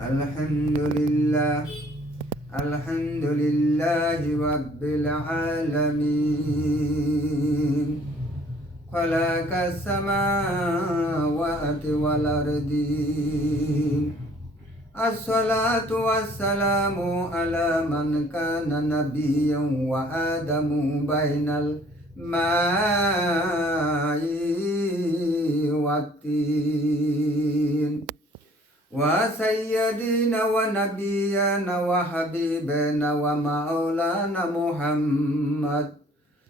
الحمد لله الحمد لله رب العالمين. خلق السماوات والأرضين. الصلاة والسلام على من كان نبيا وآدم بين الماء والتين وسيدنا ونبينا وحبيبنا ومولانا محمد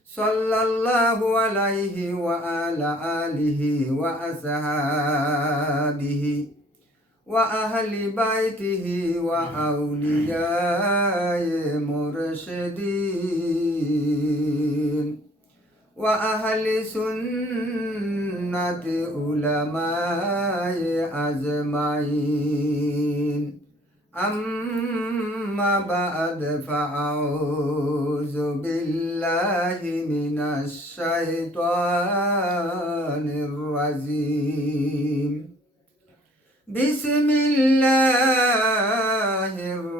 صلى الله عليه وعلى آله وأصحابه وأهل بيته وأولياء مرشدين وأهل سنة علماء أجمعين. أما بعد فأعوذ بالله من الشيطان الرجيم. بسم الله الرحمن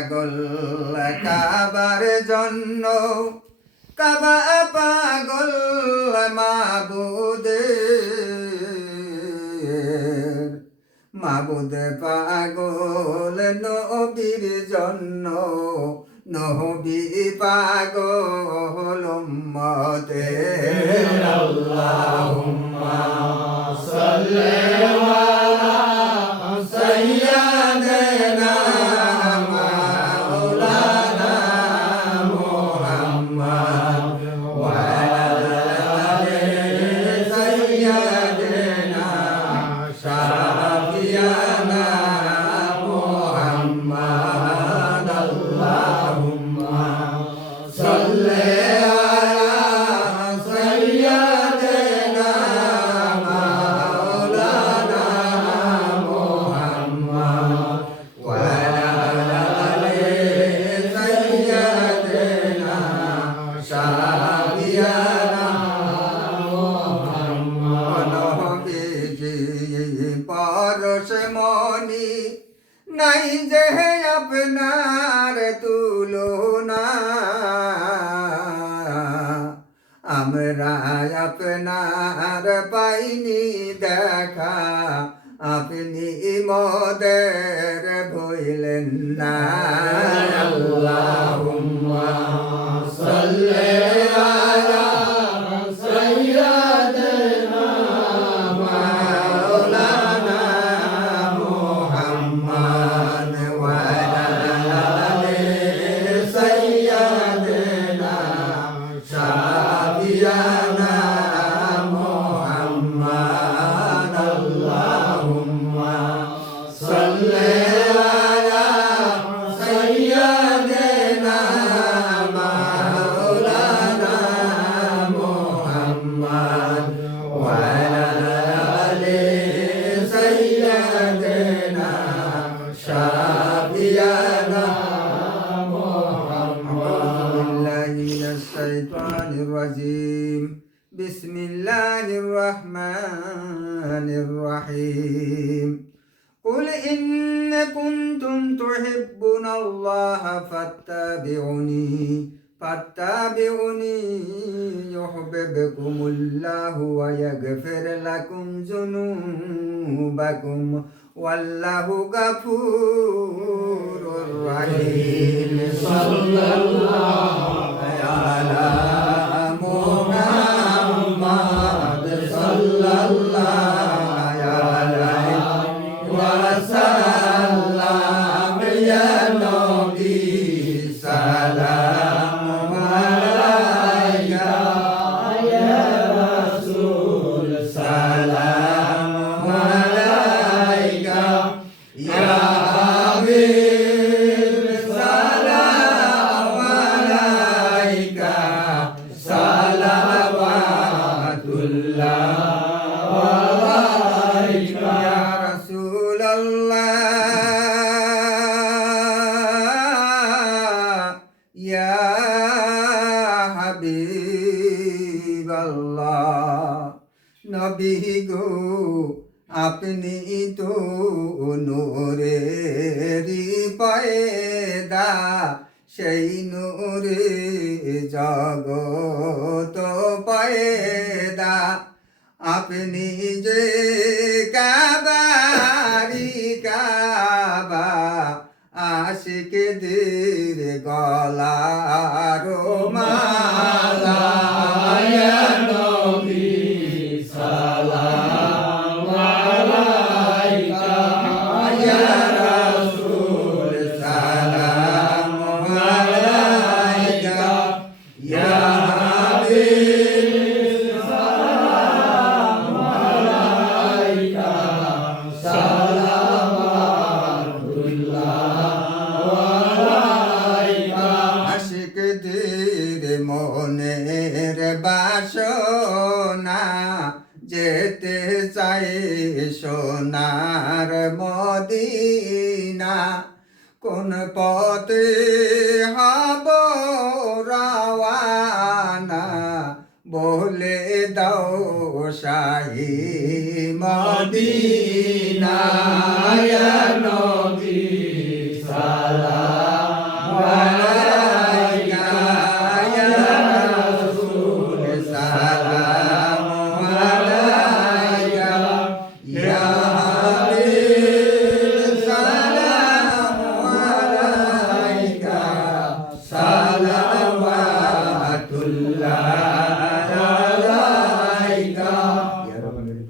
পাগল কাবার জন্য। কাবা পাগল মাবুদে মাবুদ পাগল নবীর জন্য। নহবি পাগল মতে আল্লাহুম্মা সাল্লি আপনার পাইনি দেখা। আপনি মদের ভইলেন না। الرجيم. بسم الله الرحمن الرحيم. قل إن كنتم تحبون الله فاتبعوني فاتبعوني يحببكم الله ويغفر لكم ذنوبكم. والله غفور رحيم. صلى الله عليه وسلم সাল্লাহ নবী গো, আপনি তো নূরেরি পয়দা, সেই নুৰে জগো তো পায়ে দা আপনি যে কাবারি কাবা, আশিক দীর গলার মালা। বাসনা যেতে চাই সোনার মদিনা। কোন পথে হব রাওয়ানা বলে দাও শাহি মদিনা নবী। Amen.